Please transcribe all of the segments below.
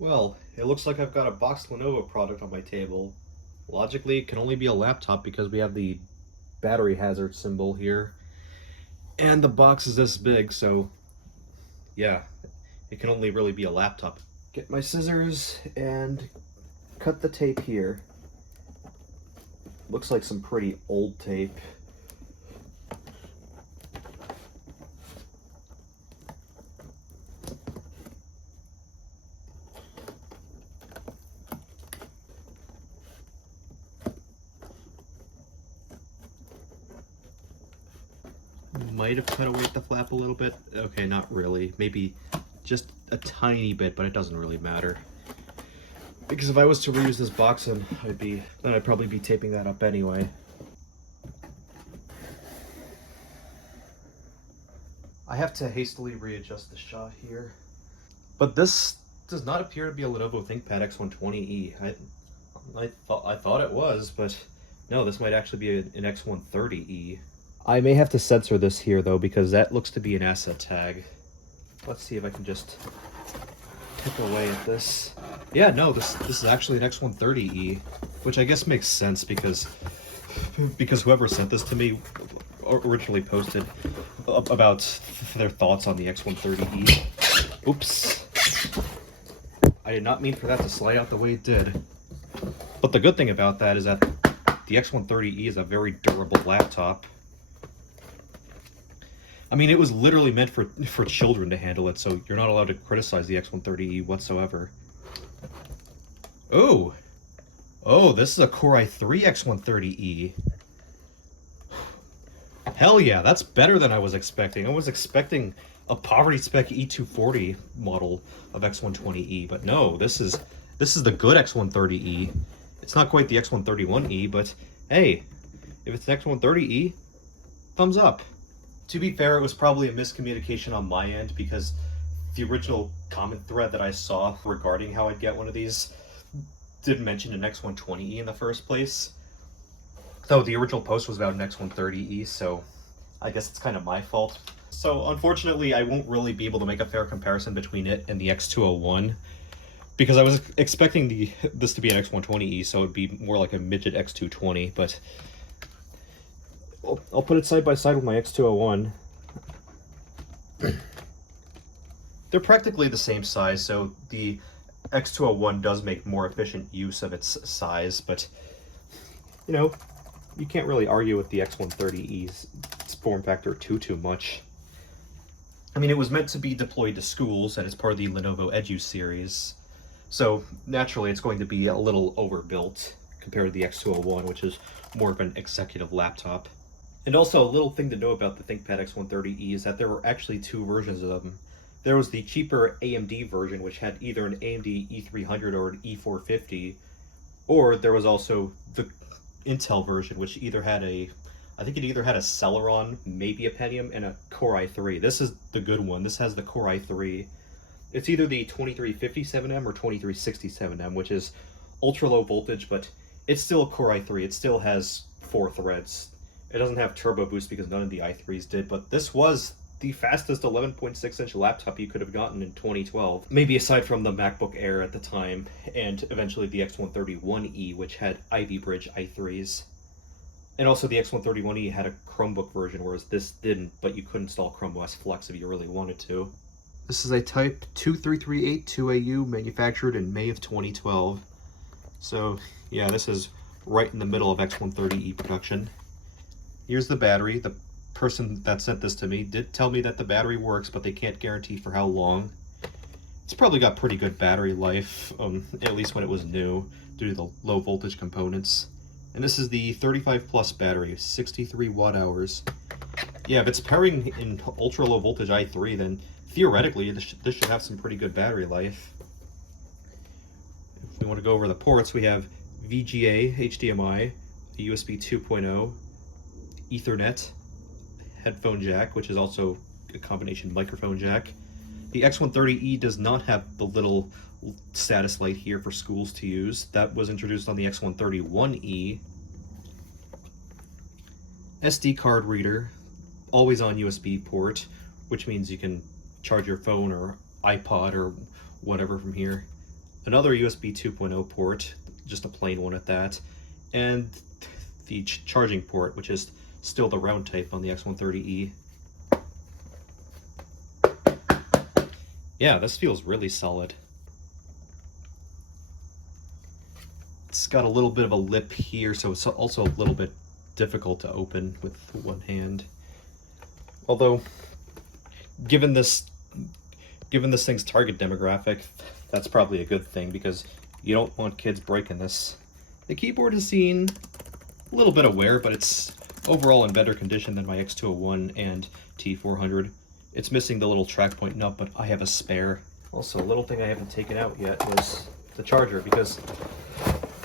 Well, it looks like I've got a boxed Lenovo product on my table. Logically, it can only be a laptop because we have the battery hazard symbol here. And the box is this big, so yeah, it can only really be a laptop. Get my scissors and cut the tape here. Looks like some pretty old tape. Might have cut away the flap a little bit. Okay, not really. Maybe just a tiny bit, but it doesn't really matter. Because if I was to reuse this box, then I'd probably be taping that up anyway. I have to hastily readjust the shot here. But this does not appear to be a Lenovo ThinkPad X120e. I thought it was, but no, this might actually be an X130e. I may have to censor this here though, because that looks to be an asset tag. Let's see if I can just pick away at this. Yeah, no, this is actually an X130e, which I guess makes sense because whoever sent this to me originally posted about their thoughts on the X130e. Oops. I did not mean for that to slide out the way it did. But the good thing about that is that the X130e is a very durable laptop. I mean, it was literally meant for children to handle it, so you're not allowed to criticize the X130e whatsoever. Oh! Oh, this is a Core i3 X130e. Hell yeah, that's better than I was expecting. I was expecting a poverty spec E240 model of X120e, but no, this is the good X130e. It's not quite the X131e, but hey, if it's the X130e, thumbs up. To be fair, it was probably a miscommunication on my end because the original comment thread that I saw regarding how I'd get one of these didn't mention an X120e in the first place. Though the original post was about an X130e, so I guess it's kind of my fault. So unfortunately, I won't really be able to make a fair comparison between it and the X201 because I was expecting this to be an X120e, so it'd be more like a midget X220, but I'll put it side by side with my X201. They're practically the same size, so the X201 does make more efficient use of its size, but you know, you can't really argue with the X130e's form factor too much. I mean, it was meant to be deployed to schools, and it's part of the Lenovo Edu series, so naturally it's going to be a little overbuilt compared to the X201, which is more of an executive laptop. And also, a little thing to know about the ThinkPad X130e is that there were actually two versions of them. There was the cheaper AMD version, which had either an AMD E300 or an E450, or there was also the Intel version, which either had I think it either had a Celeron, maybe a Pentium, and a Core i3. This is the good one. This has the Core i3. It's either the 2357M or 2367M, which is ultra low voltage, but it's still a Core i3. It still has 4 threads. It doesn't have turbo boost because none of the i3s did, but this was the fastest 11.6-inch laptop you could have gotten in 2012. Maybe aside from the MacBook Air at the time, and eventually the X131e, which had Ivy Bridge i3s. And also the X131e had a Chromebook version, whereas this didn't, but you could install Chrome OS Flex if you really wanted to. This is a Type 23382AU manufactured in May of 2012. So yeah, this is right in the middle of X130e production. Here's the battery. The person that sent this to me did tell me that the battery works, but they can't guarantee for how long. It's probably got pretty good battery life, at least when it was new, due to the low voltage components. And this is the 35 plus battery, 63 watt hours. Yeah, if it's pairing in ultra low voltage i3, then theoretically this should have some pretty good battery life. If we want to go over the ports, we have VGA, HDMI, a USB 2.0, Ethernet, headphone jack, which is also a combination microphone jack. The X130e does not have the little status light here for schools to use. That was introduced on the X131e. SD card reader, always on USB port, which means you can charge your phone or iPod or whatever from here. another USB 2.0 port, just a plain one at that, and the charging port, which is still the round type on the X130e. Yeah, this feels really solid. It's got a little bit of a lip here, so it's also a little bit difficult to open with one hand. Although, given this thing's target demographic, that's probably a good thing, because you don't want kids breaking this. The keyboard is seen a little bit of wear, but it's overall in better condition than my X201 and T400. It's missing the little track point nut, but I have a spare. Also, a little thing I haven't taken out yet is the charger, because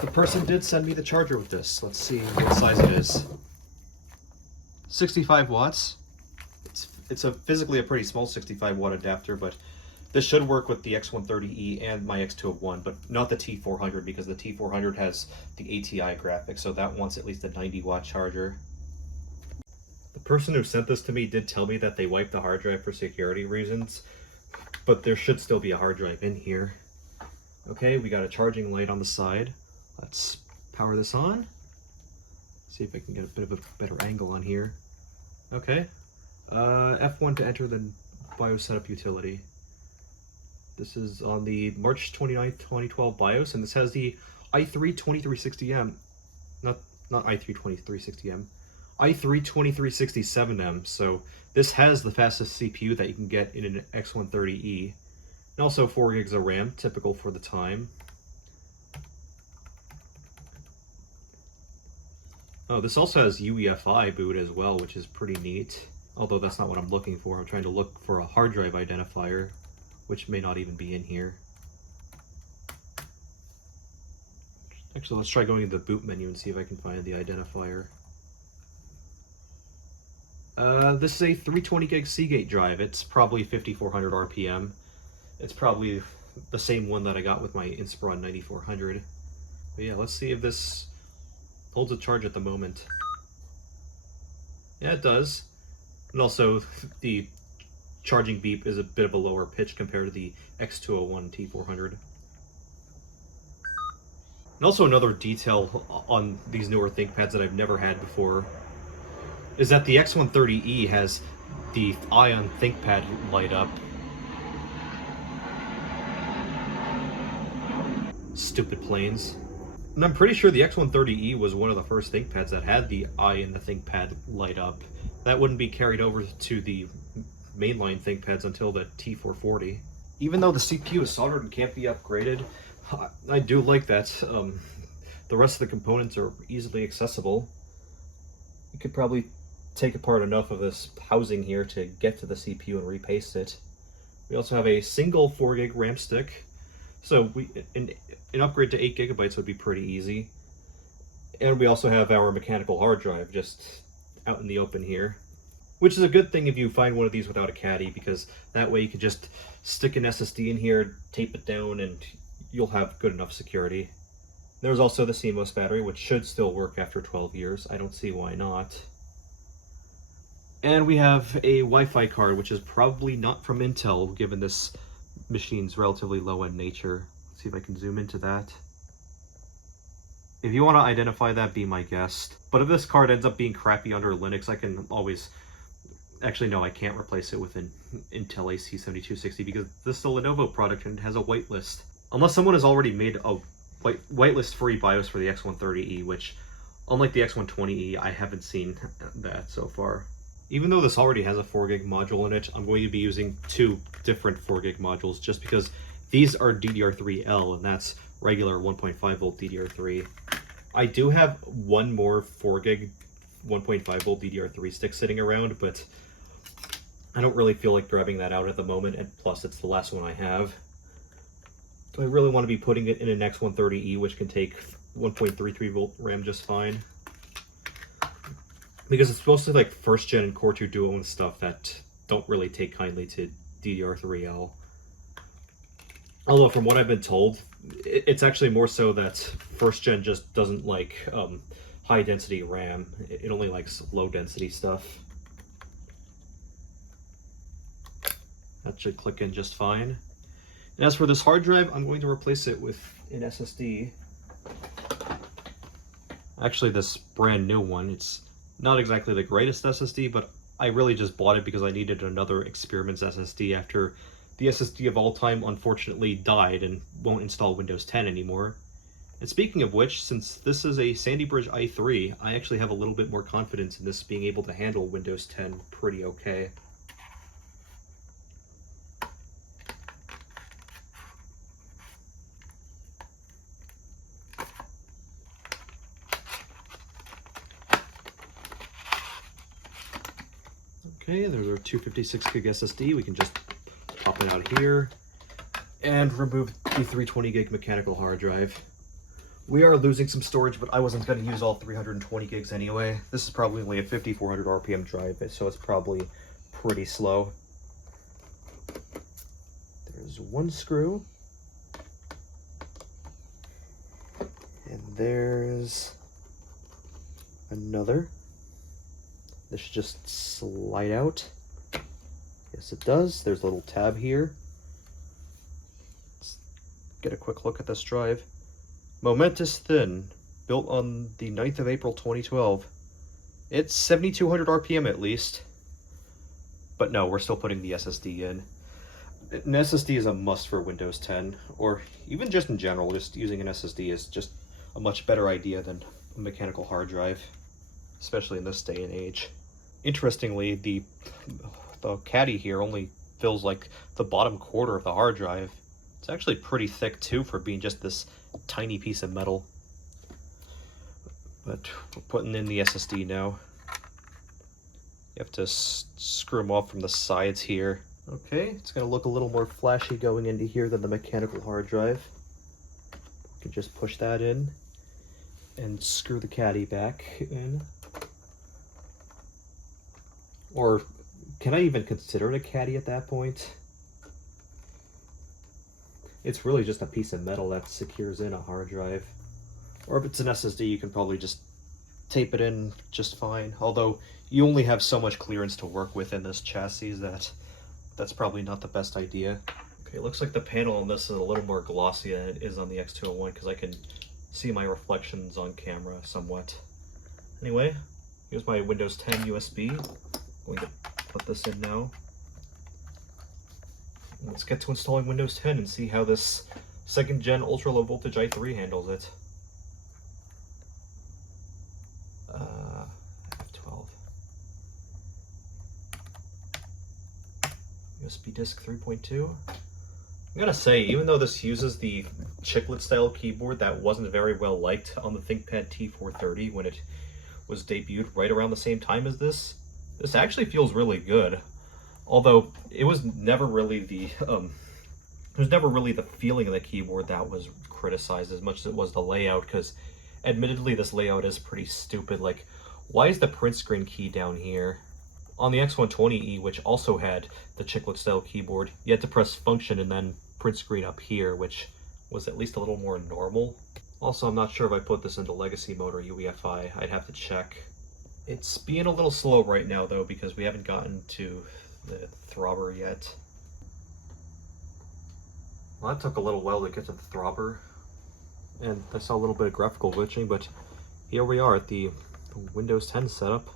the person did send me the charger with this. Let's see what size it is. 65 watts. It's physically a pretty small 65 watt adapter, but this should work with the X130e and my X201, but not the T400, because the T400 has the ATI graphics, so that wants at least a 90 watt charger. The person who sent this to me did tell me that they wiped the hard drive for security reasons, but there should still be a hard drive in here. Okay, we got a charging light on the side. Let's power this on. See if I can get a bit of a better angle on here. Okay. F1 to enter the BIOS setup utility. This is on the March 29th, 2012 BIOS, and this has the i3-2360M. Not i3-2360M. i3-2367M, so this has the fastest CPU that you can get in an X130e. And also 4 gigs of RAM, typical for the time. Oh, this also has UEFI boot as well, which is pretty neat. Although that's not what I'm looking for. I'm trying to look for a hard drive identifier, which may not even be in here. Actually, let's try going to the boot menu and see if I can find the identifier. This is a 320 gig Seagate drive. It's probably 5400 RPM. It's probably the same one that I got with my Inspiron 9400. But yeah, let's see if this holds a charge at the moment. Yeah, it does. And also, the charging beep is a bit of a lower pitch compared to the X201 T400. And also another detail on these newer ThinkPads that I've never had before is that the X130e has the eye on ThinkPad light up. Stupid planes. And I'm pretty sure the X130e was one of the first ThinkPads that had the eye in the ThinkPad light up. That wouldn't be carried over to the mainline ThinkPads until the T440. Even though the CPU is soldered and can't be upgraded, I do like that the rest of the components are easily accessible. You could probably take apart enough of this housing here to get to the CPU and repaste it. We also have a single 4 gig RAM stick, so an upgrade to 8 gigabytes would be pretty easy. And we also have our mechanical hard drive just out in the open here, which is a good thing if you find one of these without a caddy, because that way you can just stick an SSD in here, tape it down, and you'll have good enough security. There's also the CMOS battery, which should still work after 12 years. I don't see why not. And we have a Wi-Fi card, which is probably not from Intel, given this machine's relatively low-end nature. Let's see if I can zoom into that. If you want to identify that, be my guest. But if this card ends up being crappy under Linux, I can always... Actually, no, I can't replace it with an Intel AC7260 because this is a Lenovo product and it has a whitelist. Unless someone has already made a whitelist-free BIOS for the X130e, which, unlike the X120e, I haven't seen that so far. Even though this already has a 4 gig module in it, I'm going to be using 2 different 4 gig modules just because these are DDR3L and that's regular 1.5 volt DDR3. I do have one more 4 gig 1.5 volt DDR3 stick sitting around, but I don't really feel like grabbing that out at the moment, and plus it's the last one I have. Do I really want to be putting it in an X130e, which can take 1.33 volt RAM just fine? Because it's mostly like first gen and Core 2 Duo and stuff that don't really take kindly to DDR3L. Although from what I've been told, it's actually more so that first gen just doesn't like high density RAM. It only likes low density stuff. That should click in just fine. And as for this hard drive, I'm going to replace it with an SSD. Actually, this brand new one. It's not exactly the greatest SSD, but I really just bought it because I needed another Experiments SSD after the SSD of all time unfortunately died and won't install Windows 10 anymore. And speaking of which, since this is a Sandy Bridge i3, I actually have a little bit more confidence in this being able to handle Windows 10 pretty okay. Okay, there's our 256 gig SSD. We can just pop it out here and remove the 320 gig mechanical hard drive. We are losing some storage, but I wasn't going to use all 320 gigs anyway. This is probably only a 5400 RPM drive, so it's probably pretty slow. There's one screw. And there's another. This should just slide out. Yes, it does. There's a little tab here. Let's get a quick look at this drive. Momentous Thin, built on the 9th of April 2012. It's 7200 RPM at least. But no, we're still putting the SSD in. An SSD is a must for Windows 10, or even just in general, just using an SSD is just a much better idea than a mechanical hard drive, especially in this day and age. Interestingly, the caddy here only fills like the bottom quarter of the hard drive. It's actually pretty thick too for being just this tiny piece of metal. But we're putting in the SSD now. You have to screw them off from the sides here. Okay, it's going to look a little more flashy going into here than the mechanical hard drive. You can just push that in and screw the caddy back in. Or can I even consider it a caddy at that point? It's really just a piece of metal that secures in a hard drive. Or if it's an SSD, you can probably just tape it in just fine. Although you only have so much clearance to work with in this chassis that's probably not the best idea. Okay, it looks like the panel on this is a little more glossy than it is on the X201 because I can see my reflections on camera somewhat. Anyway, here's my Windows 10 USB. I'm going to put this in now. Let's get to installing Windows 10 and see how this second gen ultra low voltage i3 handles it. F12. USB disk 3.2. I'm gonna say, even though this uses the chiclet style keyboard that wasn't very well liked on the ThinkPad T430 when it was debuted right around the same time as this actually feels really good. Although it was never really the feeling of the keyboard that was criticized as much as it was the layout, because admittedly this layout is pretty stupid. Like, why is the print screen key down here? On the X120e, which also had the chiclet style keyboard, you had to press function and then print screen up here, which was at least a little more normal. Also, I'm not sure if I put this into legacy mode or UEFI. I'd have to check. It's being a little slow right now though, because we haven't gotten to the throbber yet. Well, that took a little while to get to the throbber, and I saw a little bit of graphical glitching, but here we are at the Windows 10 setup.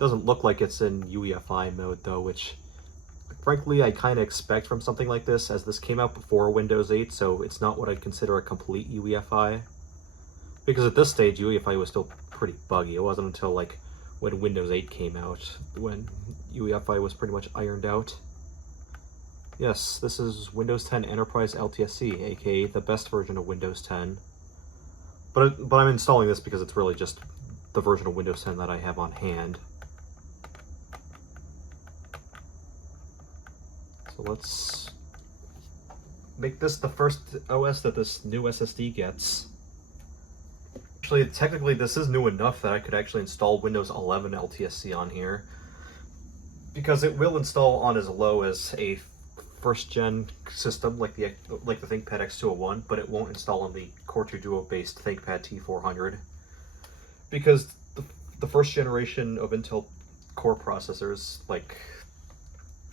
Doesn't look like it's in UEFI mode though, which frankly I kind of expect from something like this, as this came out before Windows 8, so it's not what I'd consider a complete UEFI. Because at this stage, UEFI was still pretty buggy. It wasn't until like when Windows 8 came out when UEFI was pretty much ironed out. Yes, this is Windows 10 Enterprise LTSC, aka the best version of Windows 10. But I'm installing this because it's really just the version of Windows 10 that I have on hand. So let's make this the first OS that this new SSD gets. Actually, technically this is new enough that I could actually install Windows 11 LTSC on here, because it will install on as low as a first gen system like the ThinkPad X201, but it won't install on the Core 2 Duo based ThinkPad T400, because the first generation of Intel Core processors, like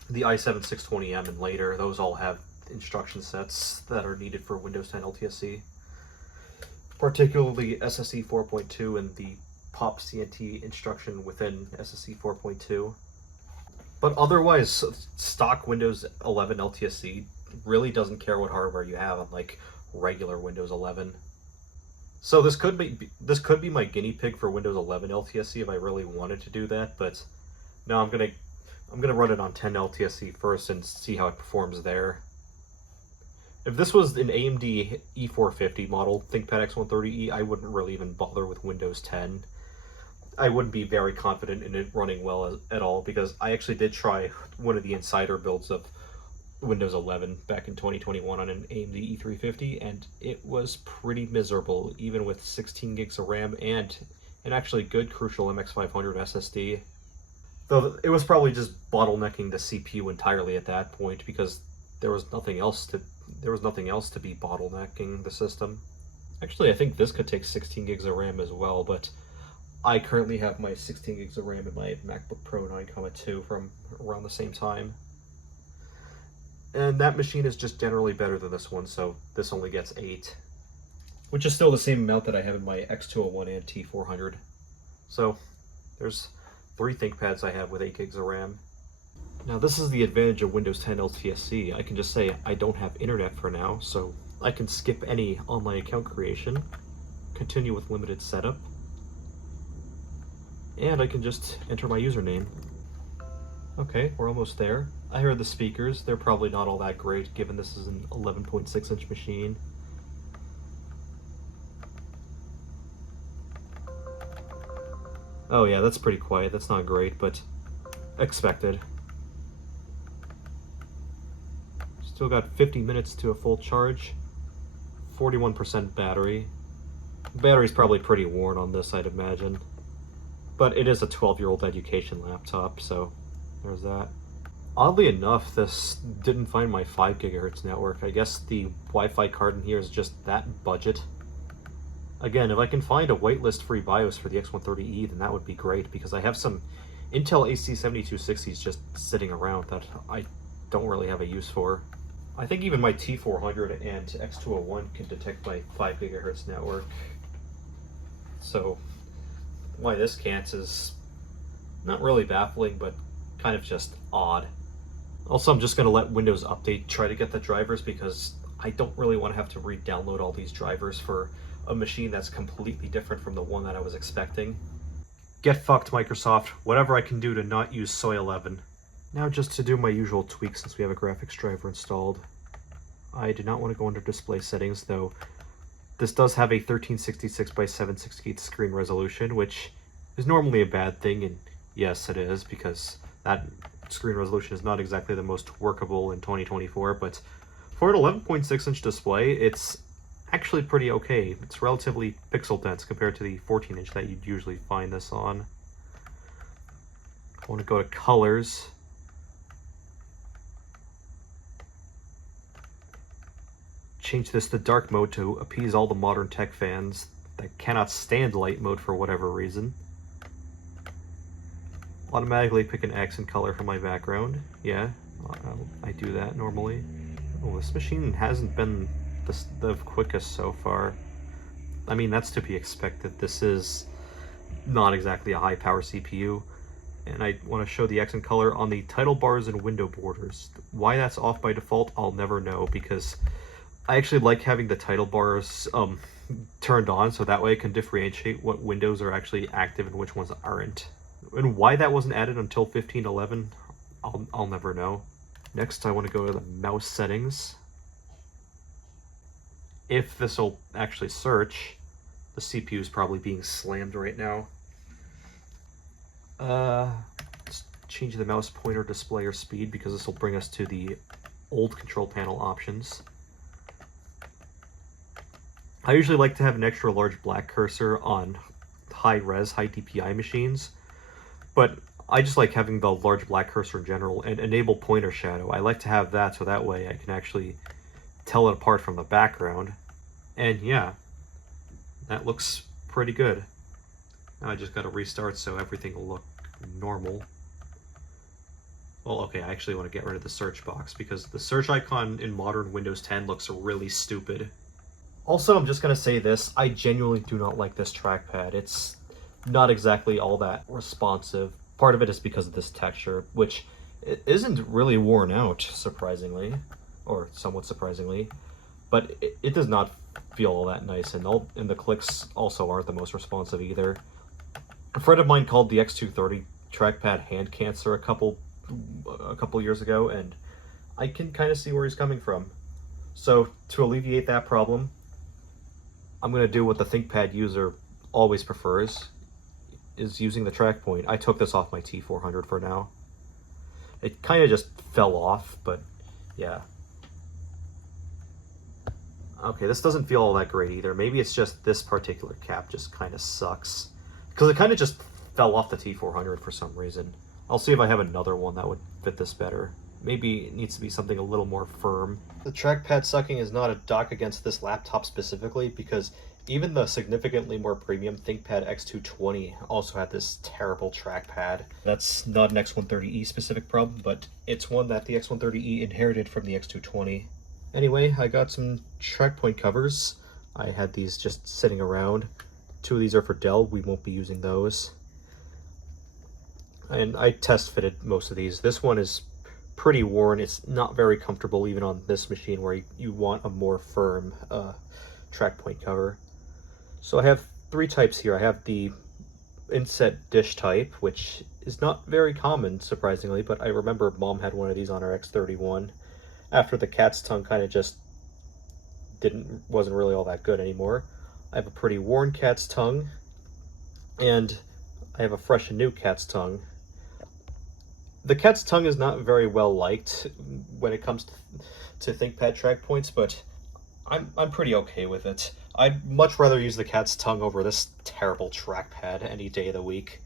the i7 620M and later, those all have instruction sets that are needed for Windows 10 LTSC, particularly SSE 4.2 and the POP CNT instruction within SSE 4.2. But otherwise, stock Windows 11 LTSC really doesn't care what hardware you have on like regular Windows 11. So this could be my guinea pig for Windows 11 LTSC if I really wanted to do that, but no, I'm gonna run it on 10 LTSC first and see how it performs there. If this was an AMD E450 model ThinkPad X130e, I wouldn't really even bother with Windows 10. I wouldn't be very confident in it running well at all, because I actually did try one of the insider builds of Windows 11 back in 2021 on an AMD E350, and it was pretty miserable, even with 16 gigs of RAM and an actually good Crucial MX500 SSD. Though it was probably just bottlenecking the CPU entirely at that point, because there was nothing else to be bottlenecking the system. Actually, I think this could take 16 gigs of RAM as well, but I currently have my 16 gigs of RAM in my MacBook Pro 9.2 from around the same time. And that machine is just generally better than this one, so this only gets 8. Which is still the same amount that I have in my X201 and T400. So, there's 3 ThinkPads I have with 8 gigs of RAM. Now this is the advantage of Windows 10 LTSC. I can just say I don't have internet for now, so I can skip any online account creation, continue with limited setup, and I can just enter my username. Okay, we're almost there. I heard the speakers. They're probably not all that great, given this is an 11.6-inch machine. Oh yeah, that's pretty quiet. That's not great, but expected. Still got 50 minutes to a full charge. 41% battery. The battery's probably pretty worn on this, I'd imagine. But it is a 12-year-old education laptop, so there's that. Oddly enough, this didn't find my 5 GHz network. I guess the Wi-Fi card in here is just that budget. Again, if I can find a whitelist-free BIOS for the X130e, then that would be great, because I have some Intel AC7260s just sitting around that I don't really have a use for. I think even my T400 and X201 can detect my 5 GHz network. So why this can't is not really baffling, but kind of just odd. Also, I'm just going to let Windows Update try to get the drivers, because I don't really want to have to re-download all these drivers for a machine that's completely different from the one that I was expecting. Get fucked, Microsoft. Whatever I can do to not use Soy 11. Now just to do my usual tweaks, since we have a graphics driver installed. I do not want to go under display settings, though this does have a 1366 by 768 screen resolution, which is normally a bad thing, and yes it is, because that screen resolution is not exactly the most workable in 2024, but for an 11.6-inch display, it's actually pretty okay. It's relatively pixel dense compared to the 14-inch that you'd usually find this on. I want to go to colors. Change this to dark mode to appease all the modern tech fans that cannot stand light mode for whatever reason. Automatically pick an accent color for my background. Yeah, I do that normally. Oh, this machine hasn't been the quickest so far. I mean, that's to be expected. This is not exactly a high power CPU. And I want to show the accent color on the title bars and window borders. Why that's off by default, I'll never know, because I actually like having the title bars turned on, so that way I can differentiate what windows are actually active and which ones aren't. And why that wasn't added until 15.11, I'll never know. Next, I want to go to the mouse settings. If this will actually search, the CPU is probably being slammed right now. Let's change the mouse pointer, display, or speed, because this will bring us to the old control panel options. I usually like to have an extra large black cursor on high-res, high DPI machines, but I just like having the large black cursor in general, and enable pointer shadow. I like to have that so that way I can actually tell it apart from the background. And yeah, that looks pretty good. Now I just gotta restart so everything will look normal. Well, okay, I actually want to get rid of the search box because the search icon in modern Windows 10 looks really stupid. Also, I'm just going to say this, I genuinely do not like this trackpad. It's not exactly all that responsive. Part of it is because of this texture, which isn't really worn out, surprisingly, or somewhat surprisingly, but it does not feel all that nice, and the clicks also aren't the most responsive either. A friend of mine called the X230 trackpad hand cancer a couple years ago, and I can kind of see where he's coming from. So to alleviate that problem, I'm going to do what the ThinkPad user always prefers, is using the track point. I took this off my T400 for now. It kind of just fell off, but yeah. Okay, this doesn't feel all that great either. Maybe it's just this particular cap just kind of sucks. Because it kind of just fell off the T400 for some reason. I'll see if I have another one that would fit this better. Maybe it needs to be something a little more firm. The trackpad sucking is not a knock against this laptop specifically, because even the significantly more premium ThinkPad X220 also had this terrible trackpad. That's not an X130e specific problem, but it's one that the X130e inherited from the X220. Anyway, I got some track point covers. I had these just sitting around. 2 of these are for Dell. We won't be using those. And I test fitted most of these. This one is pretty worn. It's not very comfortable even on this machine where you want a more firm track point cover. So I have 3 types here. I have the inset dish type, which is not very common, surprisingly, but I remember Mom had one of these on her X31 after the cat's tongue kind of just wasn't really all that good anymore. I have a pretty worn cat's tongue, and I have a fresh and new cat's tongue. The cat's tongue is not very well liked when it comes to ThinkPad track points, but I'm pretty okay with it. I'd much rather use the cat's tongue over this terrible trackpad any day of the week.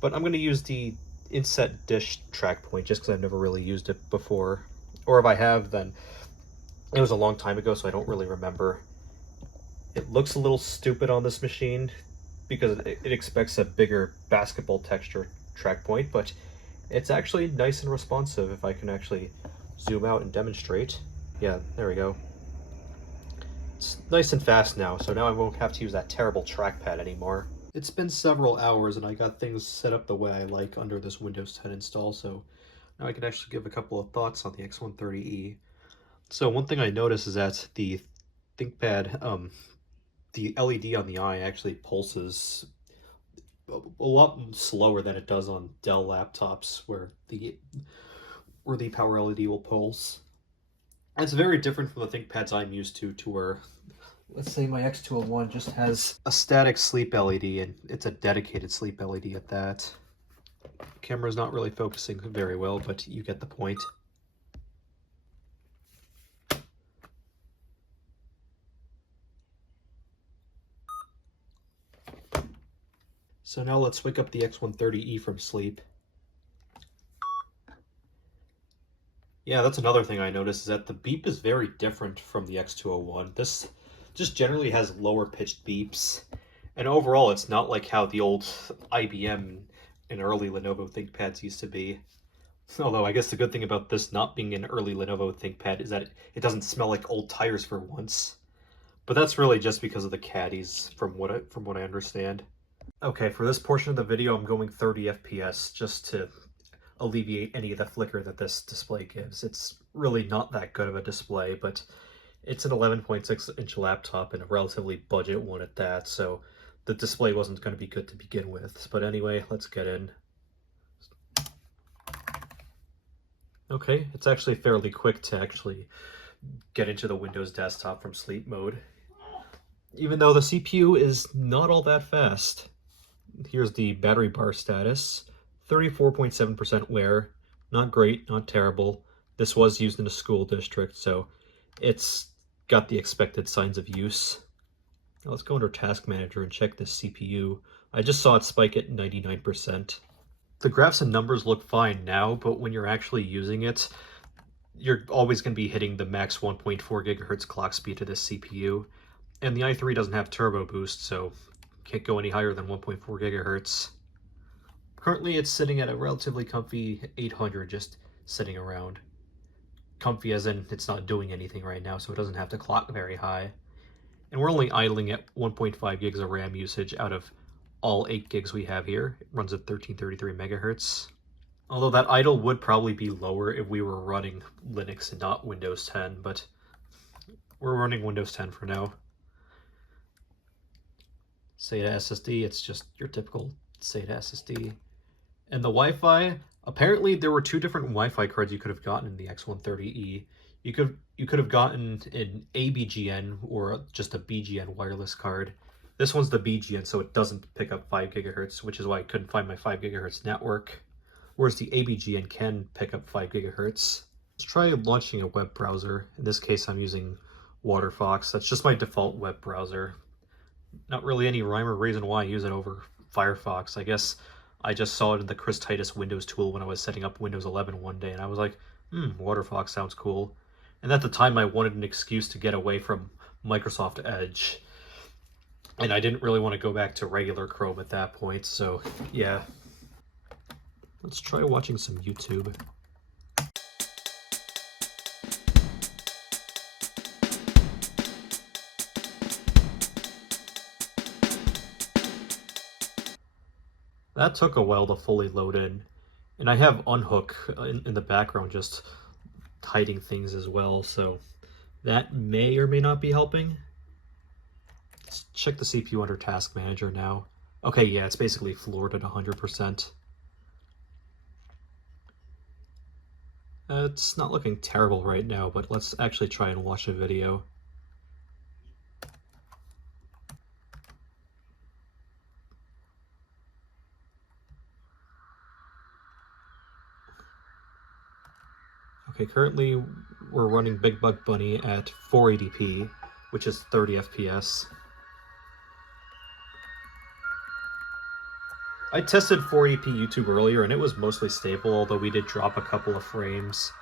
But I'm going to use the inset dish track point just because I've never really used it before. Or if I have, then it was a long time ago, so I don't really remember. It looks a little stupid on this machine because it expects a bigger basketball texture track point, but it's actually nice and responsive if I can actually zoom out and demonstrate. Yeah, there we go. It's nice and fast now, so now I won't have to use that terrible trackpad anymore. It's been several hours and I got things set up the way I like under this Windows 10 install, so now I can actually give a couple of thoughts on the X130e. So one thing I noticed is that the ThinkPad, the LED on the eye actually pulses a lot slower than it does on Dell laptops where the power LED will pulse. And it's very different from the ThinkPads I'm used to where, let's say my X201 just has a static sleep LED, and it's a dedicated sleep LED at that. The camera's not really focusing very well, but you get the point. So now let's wake up the X130e from sleep. Yeah, that's another thing I noticed, is that the beep is very different from the X201. This just generally has lower pitched beeps. And overall, it's not like how the old IBM and early Lenovo ThinkPads used to be. Although I guess the good thing about this not being an early Lenovo ThinkPad is that it doesn't smell like old tires for once. But that's really just because of the caddies, from what I understand. Okay, for this portion of the video, I'm going 30 FPS just to alleviate any of the flicker that this display gives. It's really not that good of a display, but it's an 11.6-inch laptop and a relatively budget one at that, so the display wasn't going to be good to begin with. But anyway, let's get in. Okay, it's actually fairly quick to actually get into the Windows desktop from sleep mode, even though the CPU is not all that fast. Here's the battery bar status. 34.7% wear. Not great, not terrible. This was used in a school district, so it's got the expected signs of use. Now let's go under Task Manager and check this CPU. I just saw it spike at 99%. The graphs and numbers look fine now, but when you're actually using it, you're always going to be hitting the max 1.4 gigahertz clock speed to this CPU. And the i3 doesn't have turbo boost, so can't go any higher than 1.4 gigahertz. Currently it's sitting at a relatively comfy 800, just sitting around. Comfy as in it's not doing anything right now, so it doesn't have to clock very high. And we're only idling at 1.5 gigs of RAM usage out of all 8 gigs we have here. It runs at 1333 megahertz. Although that idle would probably be lower if we were running Linux and not Windows 10, but we're running Windows 10 for now. SATA SSD, it's just your typical SATA SSD. And the Wi-Fi, apparently there were 2 different Wi-Fi cards you could have gotten in the X130e. You could have gotten an ABGN or just a BGN wireless card. This one's the BGN, so it doesn't pick up 5 gigahertz, which is why I couldn't find my 5 gigahertz network. Whereas the ABGN can pick up 5 gigahertz. Let's try launching a web browser. In this case, I'm using Waterfox. That's just my default web browser. Not really any rhyme or reason why I use it over Firefox. I guess I just saw it in the Chris Titus Windows tool when I was setting up Windows 11 one day, and I was like, Waterfox sounds cool. And at the time, I wanted an excuse to get away from Microsoft Edge. And I didn't really want to go back to regular Chrome at that point, so yeah. Let's try watching some YouTube. That took a while to fully load in. And I have Unhook in the background just hiding things as well, so that may or may not be helping. Let's check the CPU under Task Manager now. Okay, yeah, it's basically floored at 100%. It's not looking terrible right now, but let's actually try and watch a video. Okay, currently we're running Big Bug Bunny at 480p, which is 30 FPS. I tested 480p YouTube earlier and it was mostly stable, although we did drop a couple of frames,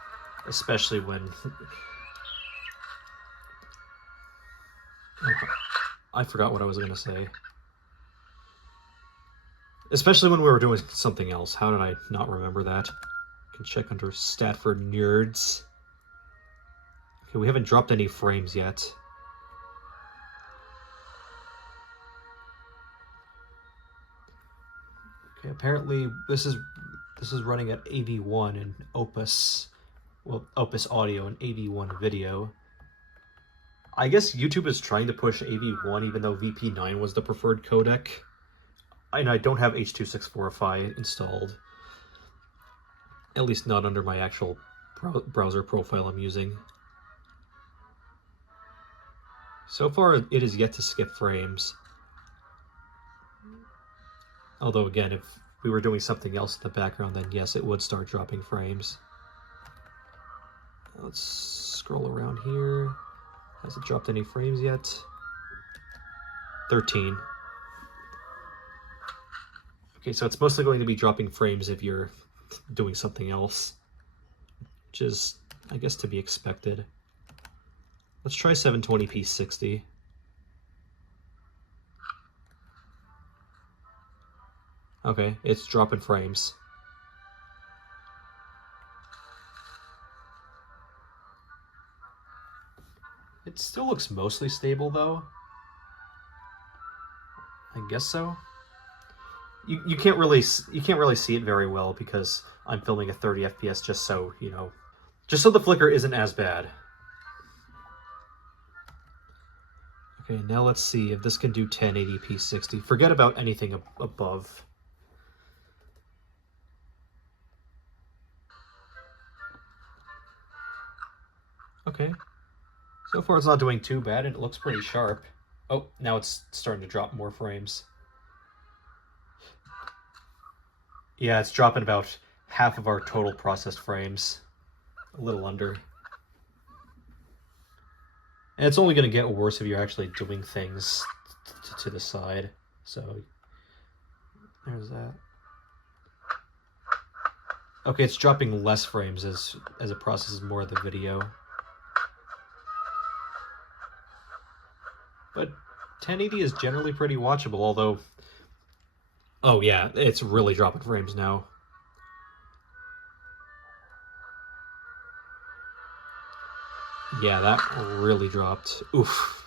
especially when... I forgot what I was going to say. Especially when we were doing something else. How did I not remember that? I can check under Stat for Nerds. Okay, we haven't dropped any frames yet. Okay, apparently this is running at AV1 and Opus, well, Opus Audio and AV1 Video. I guess YouTube is trying to push AV1 even though VP9 was the preferred codec. And I don't have H.264 installed. At least not under my actual browser profile I'm using. So far, it is yet to skip frames. Although, again, if we were doing something else in the background, then yes, it would start dropping frames. Let's scroll around here. Has it dropped any frames yet? 13. Okay, so it's mostly going to be dropping frames if you're doing something else, which is, I guess, to be expected. Let's try 720p 60. Okay, it's dropping frames. It still looks mostly stable though. I guess so. You can't really see it very well because I'm filming at 30 FPS just so, you know, just so the flicker isn't as bad. Okay, now let's see if this can do 1080p 60. Forget about anything above. Okay. So far it's not doing too bad and it looks pretty sharp. Oh, now it's starting to drop more frames. Yeah, it's dropping about half of our total processed frames. A little under. And it's only going to get worse if you're actually doing things to the side. So, there's that. Okay, it's dropping less frames as it processes more of the video. But 1080 is generally pretty watchable, although Oh yeah, it's really dropping frames now. Yeah, that really dropped. Oof.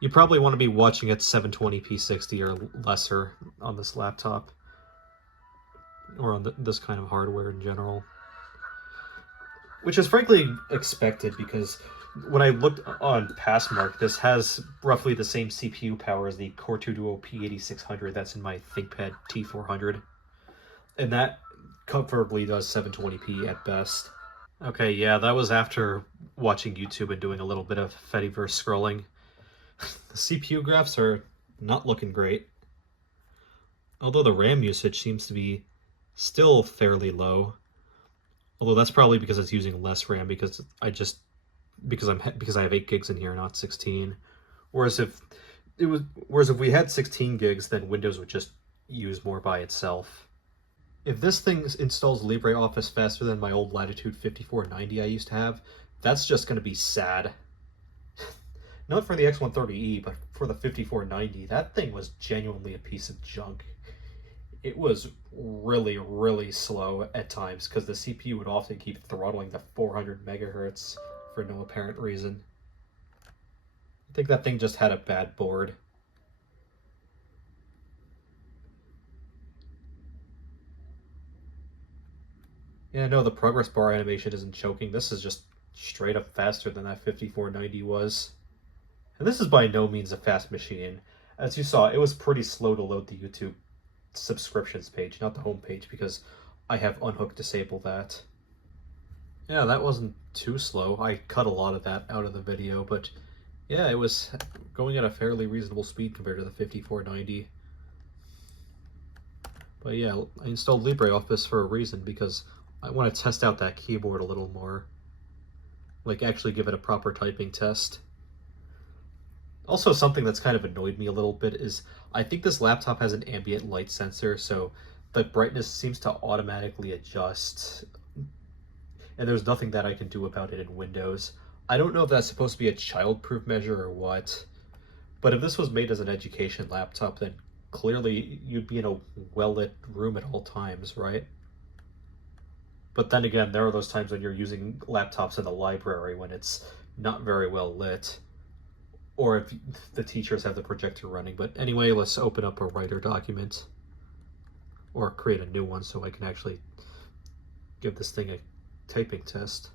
You probably want to be watching at 720p 60 or lesser on this laptop, or on this kind of hardware in general. Which is frankly expected, because when I looked on Passmark, this has roughly the same CPU power as the Core 2 Duo P8600 that's in my ThinkPad T400. And that comfortably does 720p at best. Okay, yeah, that was after watching YouTube and doing a little bit of Fediverse scrolling. The CPU graphs are not looking great. Although the RAM usage seems to be still fairly low. Although that's probably because it's using less RAM, because I have 8 gigs in here, not 16. Whereas if we had 16 gigs, then Windows would just use more by itself. If this thing installs LibreOffice faster than my old Latitude 5490 I used to have, that's just going to be sad. Not for the X130e, but for the 5490. That thing was genuinely a piece of junk. It was really, really slow at times, because the CPU would often keep throttling the 400 megahertz for no apparent reason. I think that thing just had a bad board. Yeah, no, the progress bar animation isn't choking. This is just straight up faster than that 5490 was. And this is by no means a fast machine. As you saw, it was pretty slow to load the YouTube subscriptions page, not the home page, because I have unhooked disable that. Yeah, that wasn't too slow. I cut a lot of that out of the video, but yeah, it was going at a fairly reasonable speed compared to the 5490. But yeah, I installed LibreOffice for a reason, because I want to test out that keyboard a little more. Like, actually give it a proper typing test. Also, something that's kind of annoyed me a little bit is I think this laptop has an ambient light sensor, so the brightness seems to automatically adjust, and there's nothing that I can do about it in Windows. I don't know if that's supposed to be a child-proof measure or what, but if this was made as an education laptop, then clearly you'd be in a well-lit room at all times, right? But then again, there are those times when you're using laptops in the library when it's not very well lit, or if the teachers have the projector running. But anyway, let's open up a writer document, or create a new one so I can actually give this thing a typing test.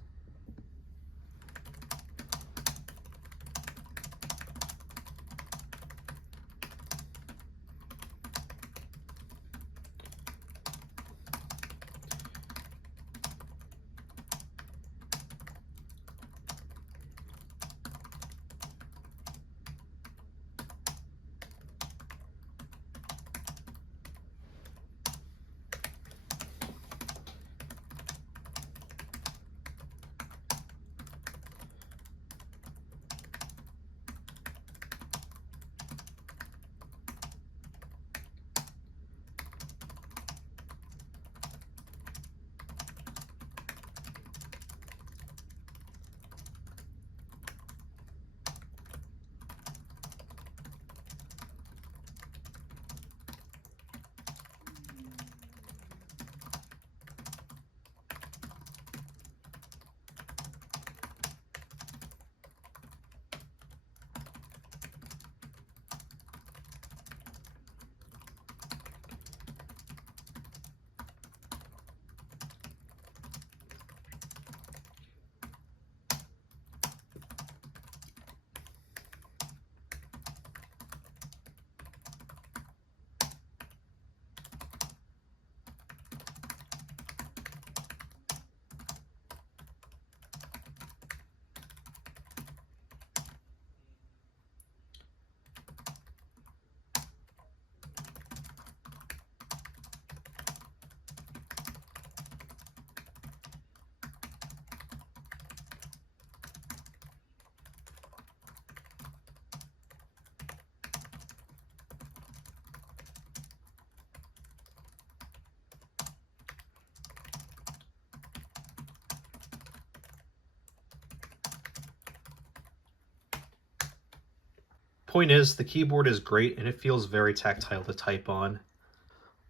Point is, the keyboard is great and it feels very tactile to type on.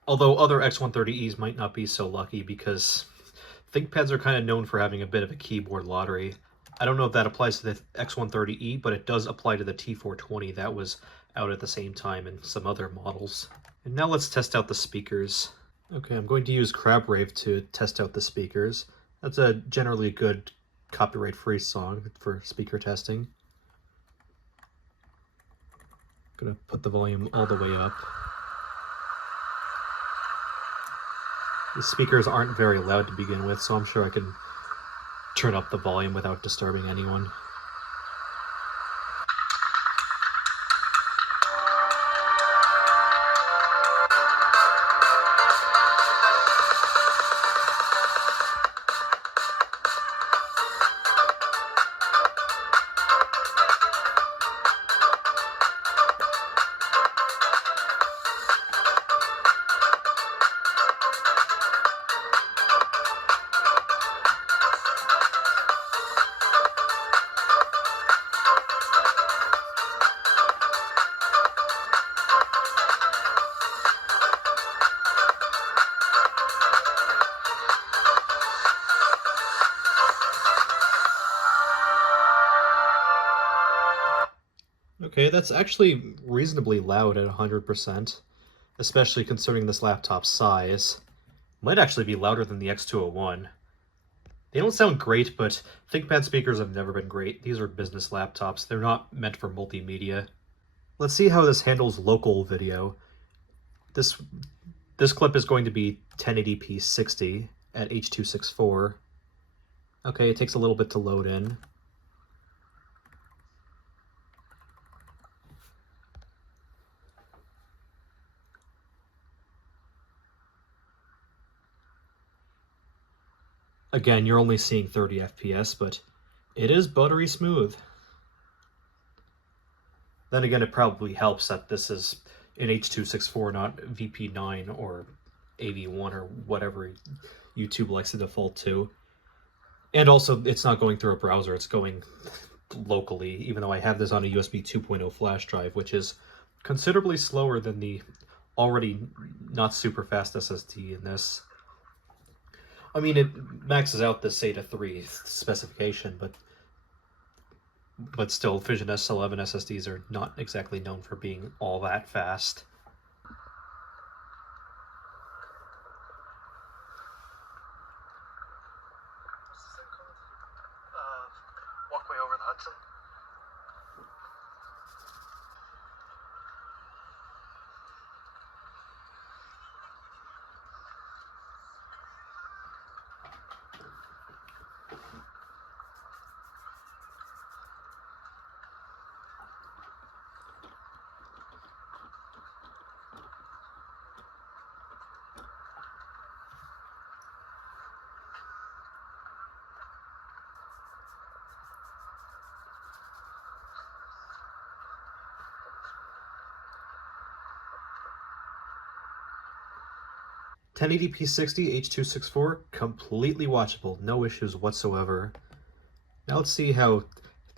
Although other X130Es might not be so lucky because ThinkPads are kind of known for having a bit of a keyboard lottery. I don't know if that applies to the X130e, but it does apply to the T420 that was out at the same time and some other models. And now let's test out the speakers. Okay, I'm going to use CrabRave to test out the speakers. That's a generally good copyright-free song for speaker testing. Gonna put the volume all the way up. The speakers aren't very loud to begin with, so I'm sure I can turn up the volume without disturbing anyone. Okay, that's actually reasonably loud at 100%, especially considering this laptop's size. Might actually be louder than the X201. They don't sound great, but ThinkPad speakers have never been great. These are business laptops. They're not meant for multimedia. Let's see how this handles local video. This clip is going to be 1080p 60 at H.264. Okay, it takes a little bit to load in. Again, you're only seeing 30 FPS, but it is buttery smooth. Then again, it probably helps that this is an H.264, not VP9 or AV1 or whatever YouTube likes to default to. And also, it's not going through a browser, it's going locally, even though I have this on a USB 2.0 flash drive, which is considerably slower than the already not super fast SSD in this. I mean, it maxes out the SATA 3 specification, but still, Fission S11 SSDs are not exactly known for being all that fast. Walkway over the Hudson. .1080p 60 H.264, completely watchable, no issues whatsoever. Now let's see how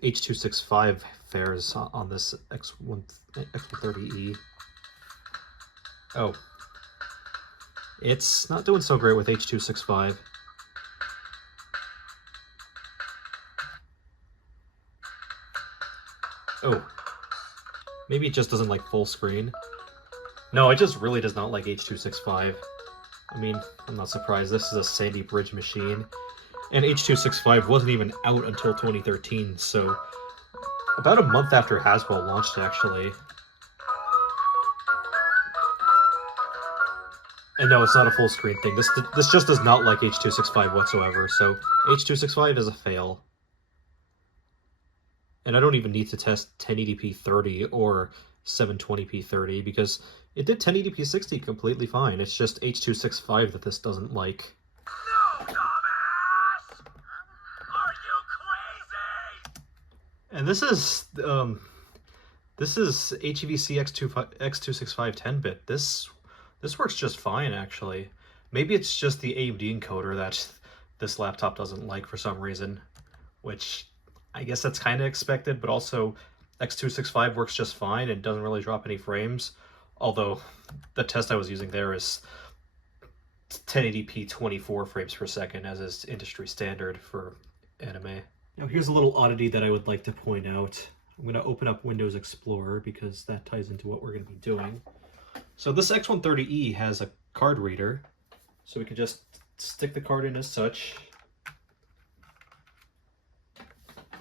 H.265 fares on this X130e. Oh. It's not doing so great with H.265. Oh. Maybe it just doesn't like full screen. No, it just really does not like H.265. I mean, I'm not surprised. This is a Sandy Bridge machine. And H.265 wasn't even out until 2013, so about a month after Haswell launched, actually. And no, it's not a full screen thing. This just does not like H.265 whatsoever, so H.265 is a fail. And I don't even need to test 1080p 30 or 720p 30 because it did 1080p 60 completely fine. It's just H.265 that this doesn't like. No, dumbass! Are you crazy? And this is HEVC X265 10-bit. This works just fine, actually. Maybe it's just the AMD encoder that this laptop doesn't like for some reason, which I guess that's kind of expected, but also X265 works just fine and doesn't really drop any frames, although the test I was using there is 1080p 24 frames per second, as is industry standard for anime. Now here's a little oddity that I would like to point out. I'm going to open up Windows Explorer because that ties into what we're going to be doing. So this X130e has a card reader, so we can just stick the card in as such.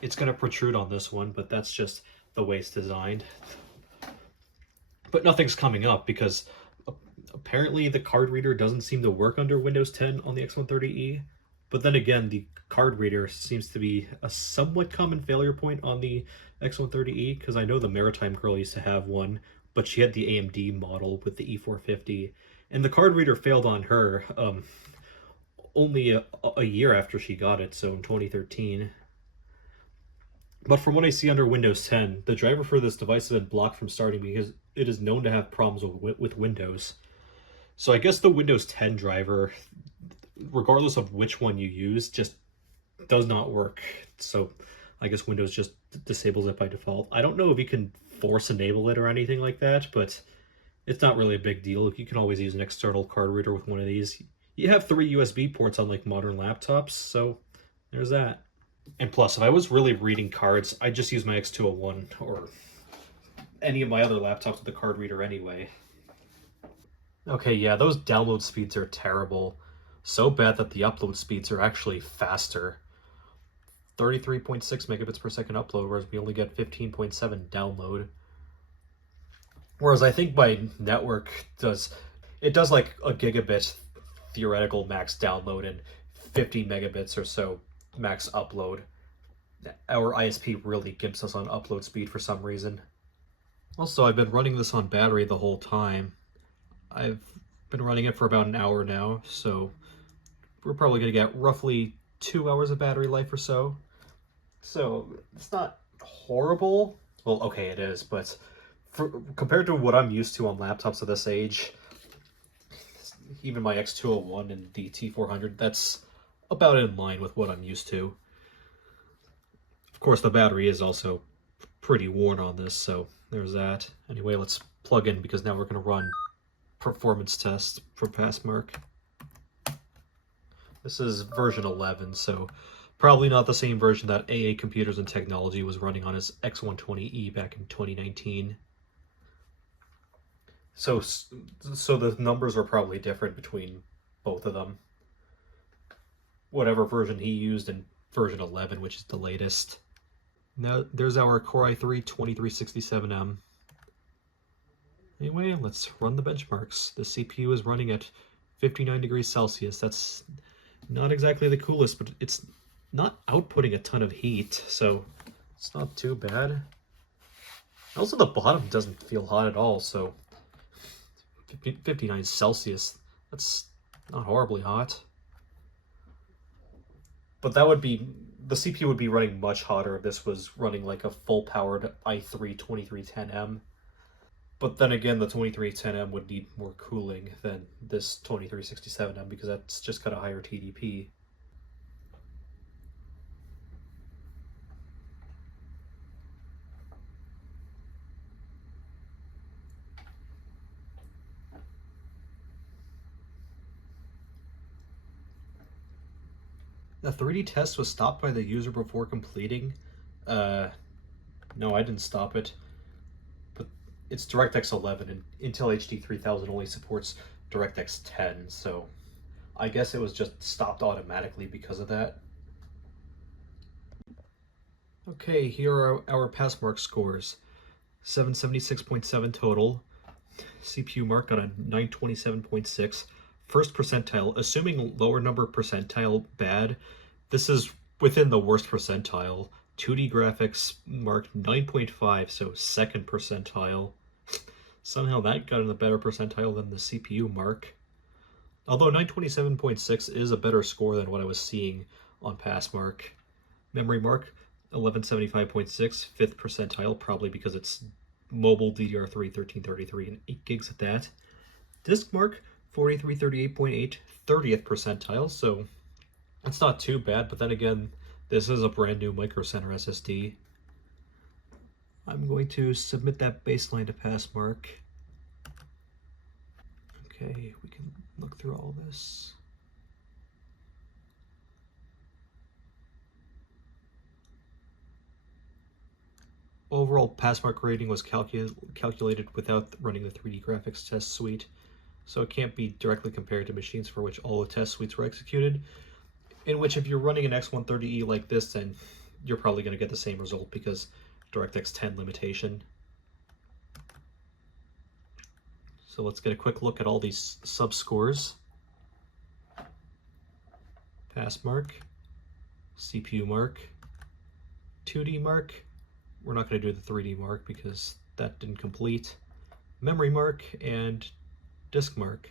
It's going to protrude on this one, but that's just the way it's designed. But nothing's coming up because apparently the card reader doesn't seem to work under Windows 10 on the X130e. But then again, the card reader seems to be a somewhat common failure point on the X130e, because I know the Maritime girl used to have one, but she had the AMD model with the E450, and the card reader failed on her only a year after she got it, so in 2013. But from what I see under Windows 10, the driver for this device has been blocked from starting because it is known to have problems with Windows. So I guess the Windows 10 driver, regardless of which one you use, just does not work. So I guess Windows just disables it by default. I don't know if you can force enable it or anything like that, but it's not really a big deal. You can always use an external card reader with one of these. You have 3 USB ports on like modern laptops, so there's that. And plus, if I was really reading cards, I'd just use my X201 or any of my other laptops with a card reader anyway. Okay, yeah, those download speeds are terrible. So bad that the upload speeds are actually faster. 33.6 megabits per second upload, whereas we only get 15.7 download. Whereas I think my network does like a gigabit theoretical max download and 50 megabits or so max upload. Our ISP really gimps us on upload speed for some reason. Also, I've been running this on battery the whole time. I've been running it for about an hour now, so we're probably going to get roughly 2 hours of battery life or so. So it's not horrible. Well, okay, it is, but compared to what I'm used to on laptops of this age, even my X201 and the T400, that's about in line with what I'm used to. Of course, the battery is also pretty worn on this, so there's that. Anyway, let's plug in because now we're going to run performance test for Passmark. This is version 11, so probably not the same version that AA Computers and Technology was running on his X120e back in 2019. So the numbers are probably different between both of them. Whatever version he used in version 11, which is the latest. Now there's our Core i3-2367M. Anyway, let's run the benchmarks. The CPU is running at 59 degrees Celsius. That's not exactly the coolest, but it's not outputting a ton of heat, so it's not too bad. Also, the bottom doesn't feel hot at all, so 59 Celsius, that's not horribly hot. But that would be, the CPU would be running much hotter if this was running like a full-powered i3-2310M. But then again, the 2310M would need more cooling than this 2367M because that's just got a higher TDP. The 3D test was stopped by the user before completing. No, I didn't stop it. But it's DirectX 11 and Intel HD 3000 only supports DirectX 10, so I guess it was just stopped automatically because of that. Okay, here are our Passmark scores. 776.7 total. CPU mark got a 927.6. First percentile, assuming lower number percentile bad, this is within the worst percentile. 2D graphics marked 9.5, so second percentile. Somehow that got in a better percentile than the CPU mark. Although 927.6 is a better score than what I was seeing on Passmark. Memory mark 1175.6, fifth percentile, probably because it's mobile DDR3 1333 and 8 gigs at that. Disk mark 4338.8, 30th percentile, so it's not too bad, but then again, this is a brand new Micro Center SSD. I'm going to submit that baseline to Passmark. Okay, we can look through all this. Overall Passmark rating was calculated without running the 3D graphics test suite, so it can't be directly compared to machines for which all the test suites were executed, in which if you're running an X130e like this, then you're probably going to get the same result because DirectX 10 limitation. So let's get a quick look at all these sub-scores. Passmark, CPU mark, 2D mark. We're not going to do the 3D mark because that didn't complete. Memory mark and disk mark.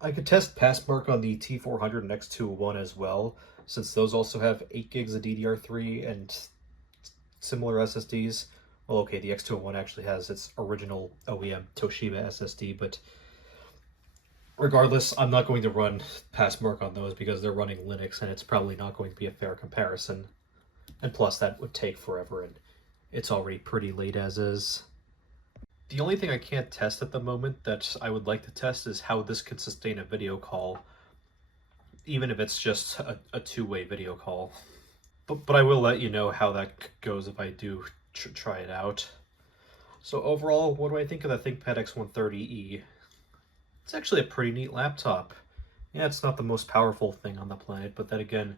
I could test Passmark on the T400 and X201 as well, since those also have 8 gigs of DDR3 and similar SSDs. Well, okay, the X201 actually has its original OEM Toshiba SSD, but regardless, I'm not going to run Passmark on those because they're running Linux and it's probably not going to be a fair comparison. And plus, that would take forever and it's already pretty late as is. The only thing I can't test at the moment that I would like to test is how this could sustain a video call, even if it's just a two-way video call. But I will let you know how that goes if I do try it out. So overall, what do I think of the ThinkPad X130e? It's actually a pretty neat laptop. Yeah, it's not the most powerful thing on the planet, but then again,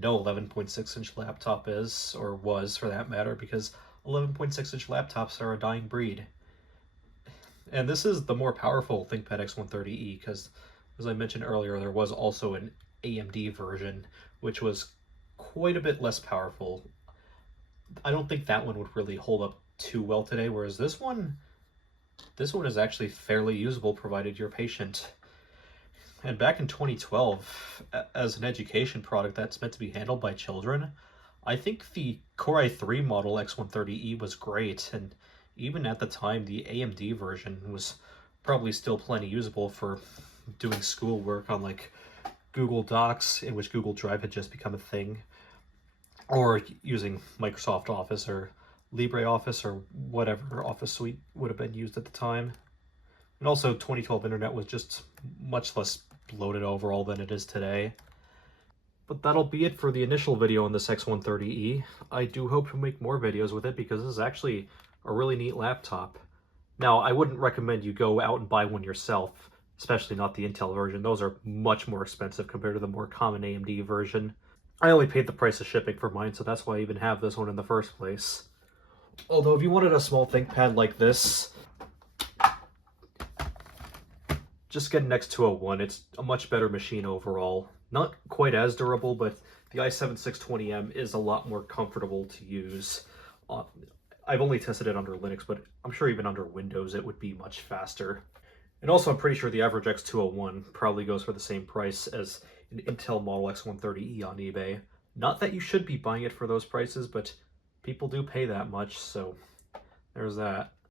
no 11.6-inch laptop is, or was for that matter, because 11.6-inch laptops are a dying breed. And this is the more powerful ThinkPad X130e, because, as I mentioned earlier, there was also an AMD version, which was quite a bit less powerful. I don't think that one would really hold up too well today, whereas this one is actually fairly usable, provided you're patient. And back in 2012, as an education product that's meant to be handled by children, I think the Core i3 model X130e was great, and even at the time, the AMD version was probably still plenty usable for doing schoolwork on like Google Docs, in which Google Drive had just become a thing, or using Microsoft Office or LibreOffice or whatever Office suite would have been used at the time. And also 2012 internet was just much less bloated overall than it is today. But that'll be it for the initial video on this X130e. I do hope to make more videos with it because this is actually a really neat laptop. Now, I wouldn't recommend you go out and buy one yourself, especially not the Intel version. Those are much more expensive compared to the more common AMD version. I only paid the price of shipping for mine, so that's why I even have this one in the first place. Although if you wanted a small ThinkPad like this, just get an X201. It's a much better machine overall. Not quite as durable, but the i7-620M is a lot more comfortable to use. I've only tested it under Linux, but I'm sure even under Windows it would be much faster. And also I'm pretty sure the average X201 probably goes for the same price as an Intel Model X130e on eBay. Not that you should be buying it for those prices, but people do pay that much, so there's that.